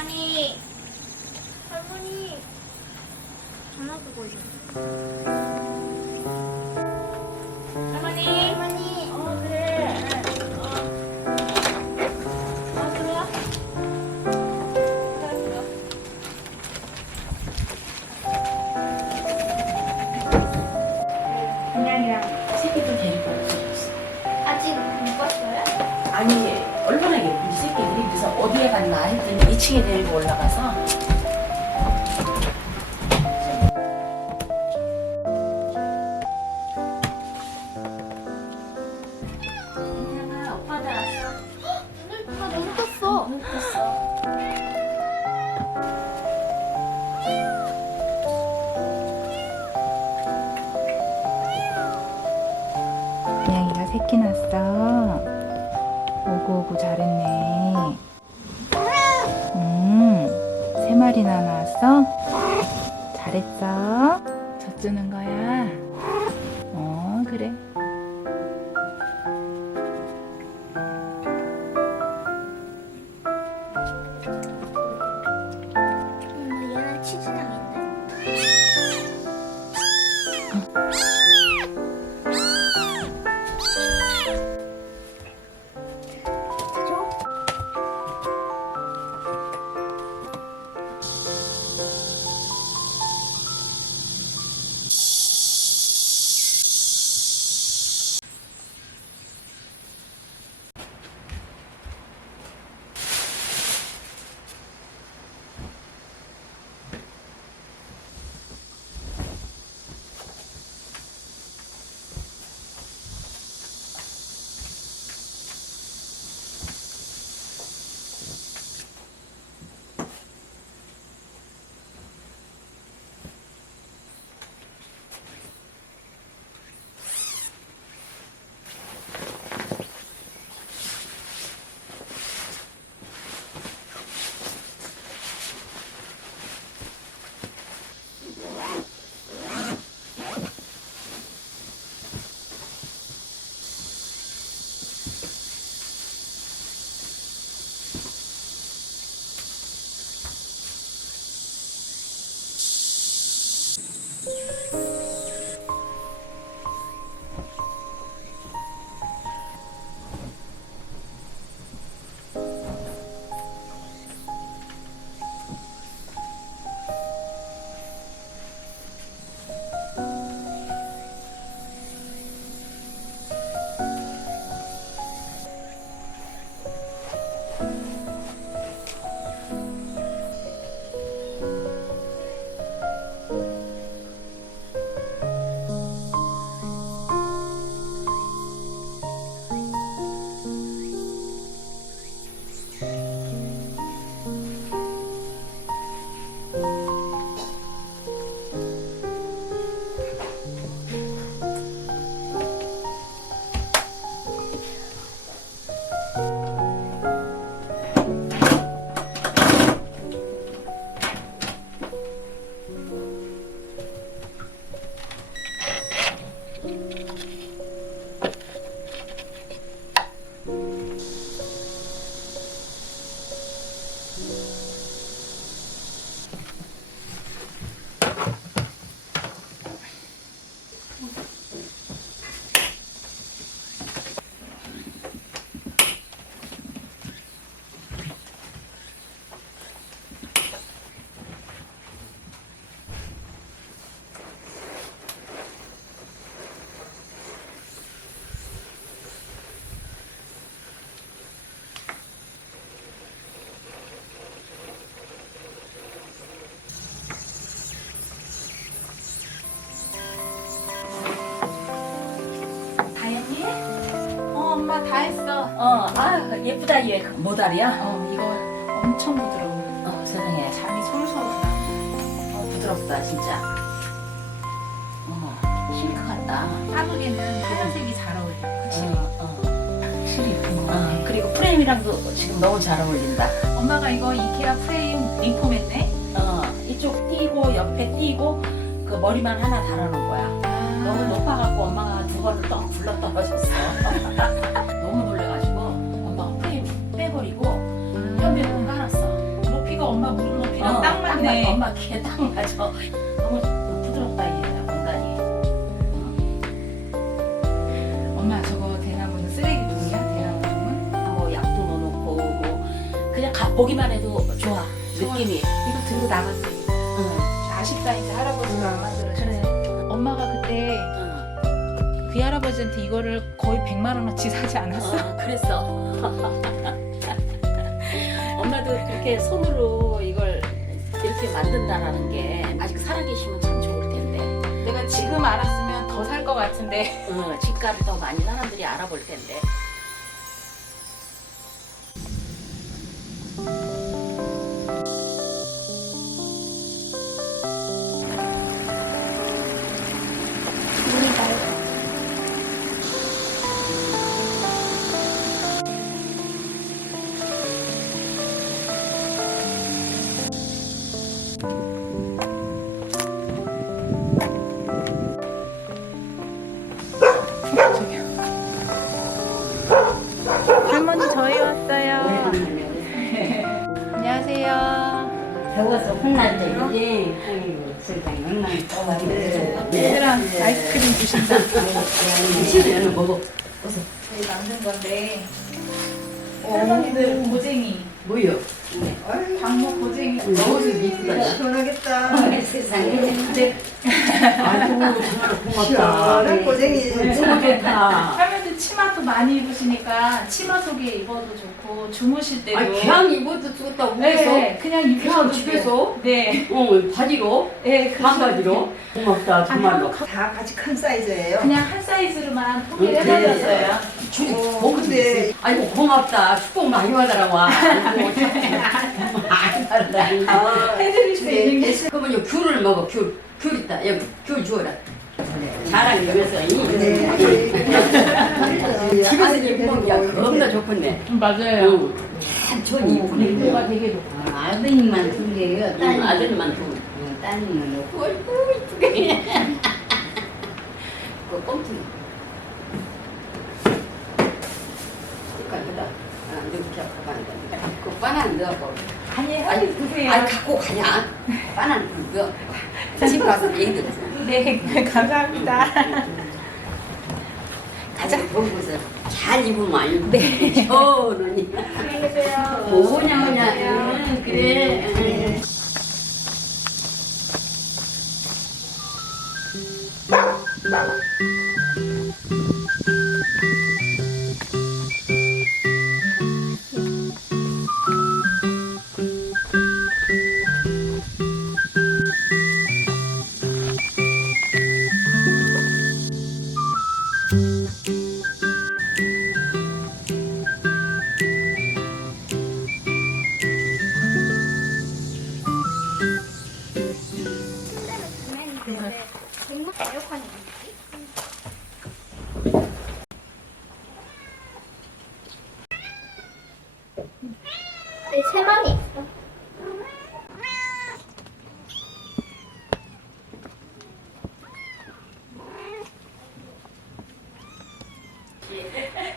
할머니, 할머니, 전화 주고 있어. 할머니, 할머니. 그래. 들어와. 들어와. 그냥이랑 새끼도 데리고 없어졌어. 아직 못 봤어요? 아니 얼마나 예쁜지 새끼들이. 그래서 어디에 갔나 했더니 2층에 데리고 올라가서 그냥아 오빠들 왔어. 눈을 다 너무 떴어. 눈 떴어. 고양이가 새끼 났어. 오구오구 잘했네. 3마리나 나왔어? 잘했어. 젖주는 거야. 그래. 얘는 치즈냥인데. 엄마 다 했어. 예쁘다. 얘 모다리야? 이거 엄청 부드러워. 세상에 잠이 솔솔 나. 부드럽다 진짜. 실크 같다. 사극에는 하얀색이 잘 어울려. 확실히. 실이 그리고 프레임이랑도 지금 너무 잘 어울린다. 엄마가 이거 이케아 프레임 리폼했네. 이쪽 띄고 옆에 띄고 그 머리만 하나 달아놓은 거야. 너무 높아갖고 엄마가 두 번을 또 굴러 떨어졌어. 너무 놀래가지고 엄마가 프레임 빼버리고 뼈 밀고 깔았어. 높이가 엄마 무릎 높이랑 딱 맞네. 맞네. 엄마 귀에 딱 맞아. 너무 부드럽다 이 공간이. 엄마 저거 대나무는 쓰레기통이야? 대나무는? 뭐 약도 넣어놓고 뭐 그냥 보기만 해도 좋아. 좋아. 느낌이. 이거 들고 나갔어. 응. 아쉽다 이제 할아버지가 안 만들어. 그래. 엄마가 그때 응. 그 할아버지한테 이거를 거의 100만 원어치 사지 않았어? 그랬어. 엄마도 그렇게 손으로 이걸 이렇게 만든다라는 게 아직 살아계시면 참 좋을 텐데. 내가 지금 알았으면 더 살 것 같은데. 집가를 더 많이 사람들이 알아볼 텐데. 할머니 저희 왔어요. 안녕하세요. 더워서 혼날 때지. 아이고, 세상에 혼날 때. 얘들아 아이스크림 주신다. 치즈는 먹어. 저희 만든 건데 할머니들 고쟁이 뭐요? 광목 고쟁이 너무 이쁘다. 시원하겠다. 세상에. 아이고, 정말 고맙다. 시원한 고쟁이. 너무 좋다. 할머니들 치마도 많이 입으시니까 치마 속에 입어도 좋고 주무실 때도 아, 그냥 입어도 좋다고 네, 해서. 네, 그냥 입으셔도 그냥 집에서? 네, 바지로? 네, 반바지로? 고맙다, 정말로. 다 같이 큰 사이즈예요. 그냥 한 사이즈로만 포기를 네. 해버렸어요. 먹고 근데- 싶어. 아이고, 고맙다. 축복 많이 받아라, 와. 아이고, 참. 많이 받아라. 아, 해드릴 수 있는 게 그러면 귤을 먹어, 귤. 귤 있다. 여기, 귤 주워라. 자랑 여기서. 집에서 입는 게 겁나 좋겠네. 맞아요. 응. 전 이쁘네. 뭐가 되게 좋고. 아드님만 둘이에요. 아들만 둘. 따님은 없고. 어이구, 이쁘게. 그 꽁투. 이까지다. 이렇게 하고 간다. 그 바나나 넣어봐. 아니, 아니, 드세요. 아니, 갖고 가냐? 바나나 넣어. 집 가서 얘기 들었어. 네, 감사합니다. 가자. 보고서 잘 입으면 안 돼. 시원하니. 안녕히 계세요. 뭐냐, 응, 그래. 정말 에어컨이 있지? 네, 세 마리 있어.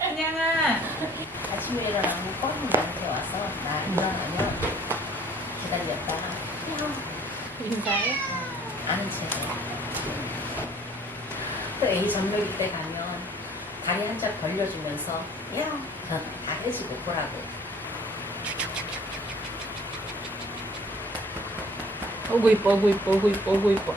안녕아. 아침에 일어나면 뻔히 나한테 와서 나 일어나면 기다렸다가 인사해? 아는 척해. 또 A 전멸기 때 가면 다리 한짝 벌려주면서 야, 다 해주고 보라고. 오고 이뻐, 오고 이뻐, 오고 이뻐, 오고 이뻐.